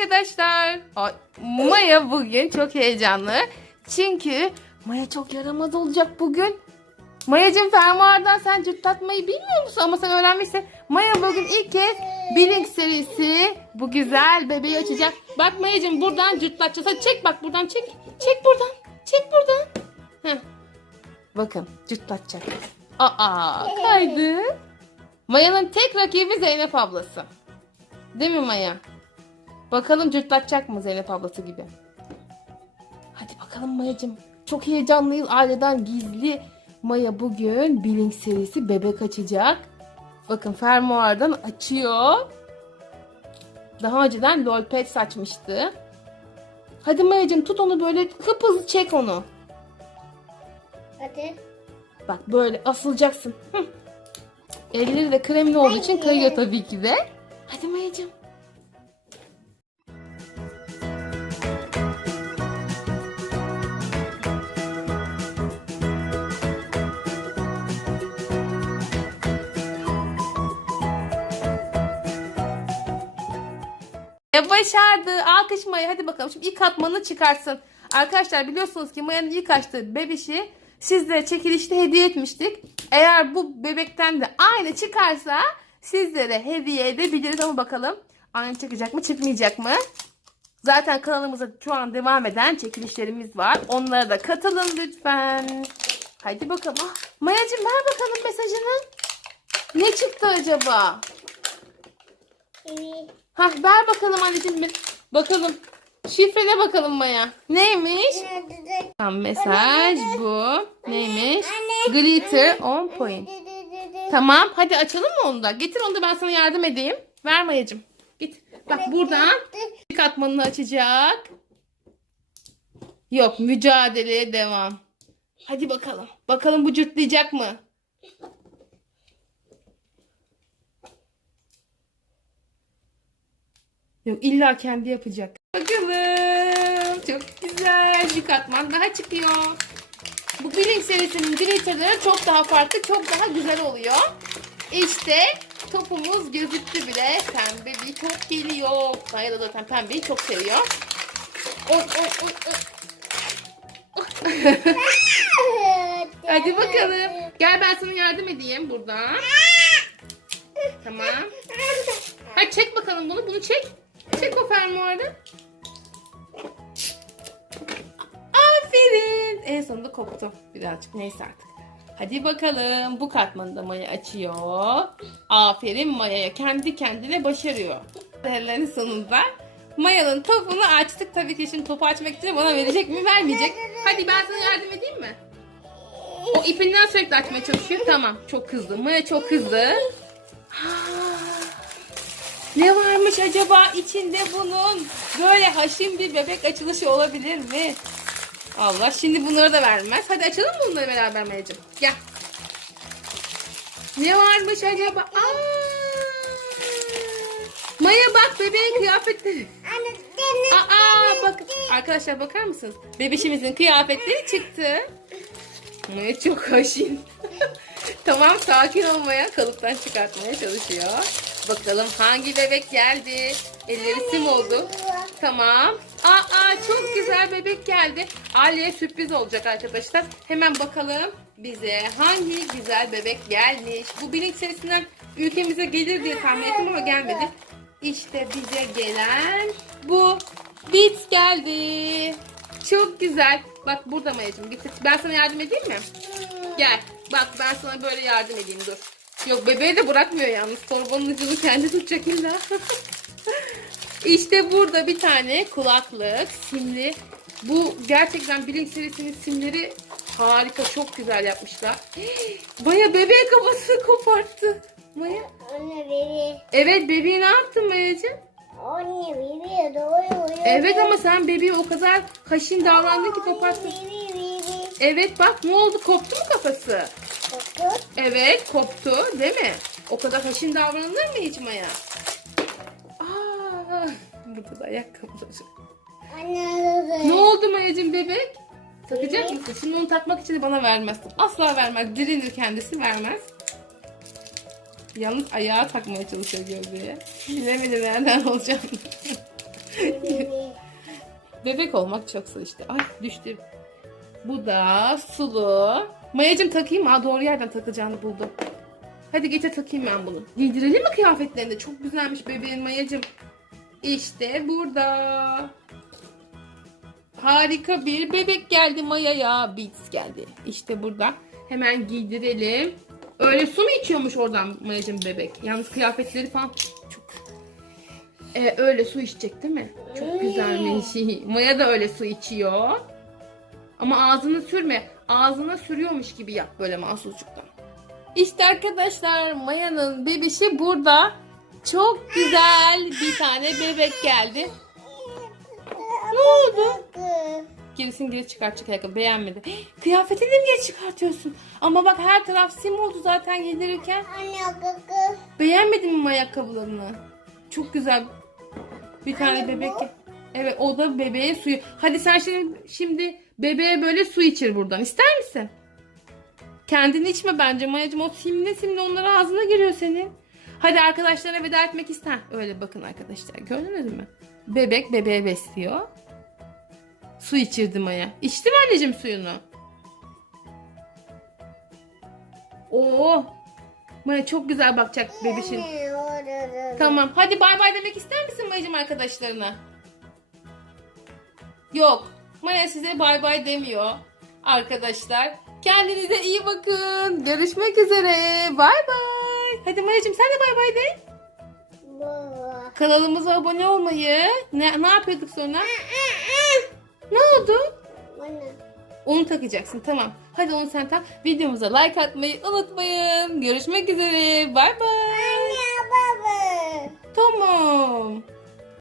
arkadaşlar. Ay, Maya bugün çok heyecanlı. Çünkü Maya çok yaramaz olacak bugün. Maya'cığım fermuardan sen cırtlatmayı bilmiyor musun? Ama sen öğrenmişsin. Maya bugün ilk kez Blink serisi bu güzel bebeği açacak. Bak Maya'cığım buradan cırtlatacağız. Hadi çek bak buradan çek. Çek buradan. Çek buradan. Heh. Bakın cırtlatacak. Aa kaydı. Maya'nın tek rakibi Zeynep ablası. Değil mi Maya? Bakalım cırtlatacak mı Zeynep ablası gibi? Hadi bakalım Maya'cığım. Çok heyecanlıyız. Aileden gizli. Maya bugün Blink serisi bebek açacak. Bakın fermuardan açıyor. Daha önceden Lolpet açmıştı. Hadi Maya'cığım tut onu böyle hızlı çek onu. Hadi. Bak böyle asılacaksın. Hı. Elleri de kremli olduğu için kayıyor tabii ki de. Hadi Maya'cığım. E başardı. Alkış Maya. Hadi bakalım. Şimdi ilk katmanı çıkarsın. Arkadaşlar biliyorsunuz ki Maya'nın ilk açtığı bebişi sizlere çekilişte hediye etmiştik. Eğer bu bebekten de aynı çıkarsa sizlere hediye edebiliriz ama bakalım aynı çıkacak mı çıkmayacak mı? Zaten kanalımızda şu an devam eden çekilişlerimiz var. Onlara da katılın lütfen. Hadi bakalım. Ah, Maya'cığım ver bakalım mesajını. Ne çıktı acaba? Evet. Hah ver bakalım anneciğim bir. Bakalım. Şifrene bakalım Maya. Neymiş? Tamam mesaj bu. Neymiş? Glitter on point. Tamam hadi açalım mı onu da? Getir onu da ben sana yardım edeyim. Ver Maya'cığım. Git. Bak buradan bir katmanını açacak. Yok mücadeleye devam. Hadi bakalım. Bakalım bu cırtlayacak mı? Yok illa kendi yapacak. Bakalım. Çok güzel. Bir katman daha çıkıyor. Bu Blink serisinin glitterları çok daha farklı, çok daha güzel oluyor. İşte topumuz gözüktü bile. Pembe bir top geliyor. Kaya da zaten pembeyi çok seviyor. Oy oy oy oy. Hadi bakalım. Gel ben sana yardım edeyim buradan. Tamam. Hadi çek bakalım bunu. Bunu çek. Çek o fermuarı. Aferin. En sonunda koptu. Birazcık neyse artık. Hadi bakalım. Bu katmanı da Maya açıyor. Aferin Maya'ya. Kendi kendine başarıyor. Ellerinin sonunda. Maya'nın topunu açtık. Tabii ki şimdi topu açmak için bana verecek mi vermeyecek. Hadi ben sana yardım edeyim mi? O ipinden sürekli açmaya çalışıyor. Tamam. Çok hızlı. Maya çok hızlı. Ne varmış acaba içinde bunun? Böyle haşin bir bebek açılışı olabilir mi? Allah şimdi bunları da vermez. Hadi açalım mı bunları beraber Maya'cığım? Gel. Ne varmış acaba? Aa! Maya bak bebeğin kıyafetleri. Aa bak arkadaşlar bakar mısınız? Bebişimizin kıyafetleri çıktı. Maya çok haşin. tamam sakin olmaya kalıptan çıkartmaya çalışıyor. Bakalım hangi bebek geldi? Elleri sim oldu. Tamam. Aa çok güzel bebek geldi. Ali'ye sürpriz olacak arkadaşlar. Hemen bakalım bize hangi güzel bebek gelmiş. Bu Blink serisinden ülkemize gelir diye tahmin ettim ama gelmedi. İşte bize gelen bu Beats geldi. Çok güzel. Bak burada Maya'cığım. Getir. Ben sana yardım edeyim mi? Gel. Bak ben sana böyle yardım edeyim dur. Yok bebeği de bırakmıyor yalnız. Torbanın ucunu kendi tutacak illa. işte burada bir tane kulaklık, simli. Bu gerçekten Blink serisinin simleri harika, çok güzel yapmışlar. Maya bebeğe kafasını koparttı. Maya. Anne bebe. Evet bebeği ne yaptın Maya'cığım? Anne bebe doğuyor. Evet ama sen bebeği o kadar haşin davrandın ki koparttın. Evet bak ne oldu koptu mu kafası? Evet koptu değil mi? O kadar haşin davranılır mı hiç Maya? Aa, burada da ayakkabıları. Anne Ne oldu Maya'cığım bebek? Takacak mısın? Şimdi onu takmak için de bana vermezsin. Asla vermez. Direnir kendisi vermez. Yalnız ayağa takmaya çalışıyor gövdeye. Bilemedim nereden olacağını. Bibi. Bebek olmak çok zor işte. Ay düştü. Bu da sulu. Mayacım takayım mı? Aa, doğru yerden takacağını buldum. Hadi getir takayım ben bunu. Giydirelim mi kıyafetlerini? Çok güzelmiş bebeğin Mayacım. İşte burada. Harika bir bebek geldi Maya'ya. Beats geldi. İşte burada. Hemen giydirelim. Öyle su mu içiyormuş oradan Mayacım bebek? Yalnız kıyafetleri falan çok ee, öyle su içecek değil mi? Çok güzelmiş. Maya da öyle su içiyor. Ama ağzını sürme. Ağzına sürüyormuş gibi yap böyle mahsusçuktan. İşte arkadaşlar Maya'nın bebişi burada. Çok güzel bir tane bebek geldi. Ne oldu? Gerisini geri çıkartacak ayakkabı beğenmedi. Kıyafetini geri çıkartıyorsun? Ama bak her taraf sim oldu zaten kaka. Beğenmedin mi ayakkabılarını? Çok güzel. Bir tane bebek. Evet o da bebeğe suyu. Hadi sen şimdi, şimdi bebeğe böyle su içir buradan. İster misin? Kendin içme bence Mayacım. O simli simli onlar ağzına giriyor senin. Hadi arkadaşlarına veda etmek ister. Öyle bakın arkadaşlar. Gördünüz mü? Bebek bebeğe besliyor. Su içirdi Maya. İçti mi anneciğim suyunu? Oo. Maya çok güzel bakacak bebişin. Tamam. Hadi bay bay demek ister misin Mayacım arkadaşlarına? Yok. Maya size bay bay demiyor. Arkadaşlar. Kendinize iyi bakın. Görüşmek üzere. Bay bay. Hadi Mayacım sen de bay bay de. Kanalımıza abone olmayı. Ne, ne yapıyorduk sonra? ne oldu? Onu takacaksın tamam. Hadi onu sen tak. Videomuza like atmayı unutmayın. Görüşmek üzere. Bay bay. Tamam.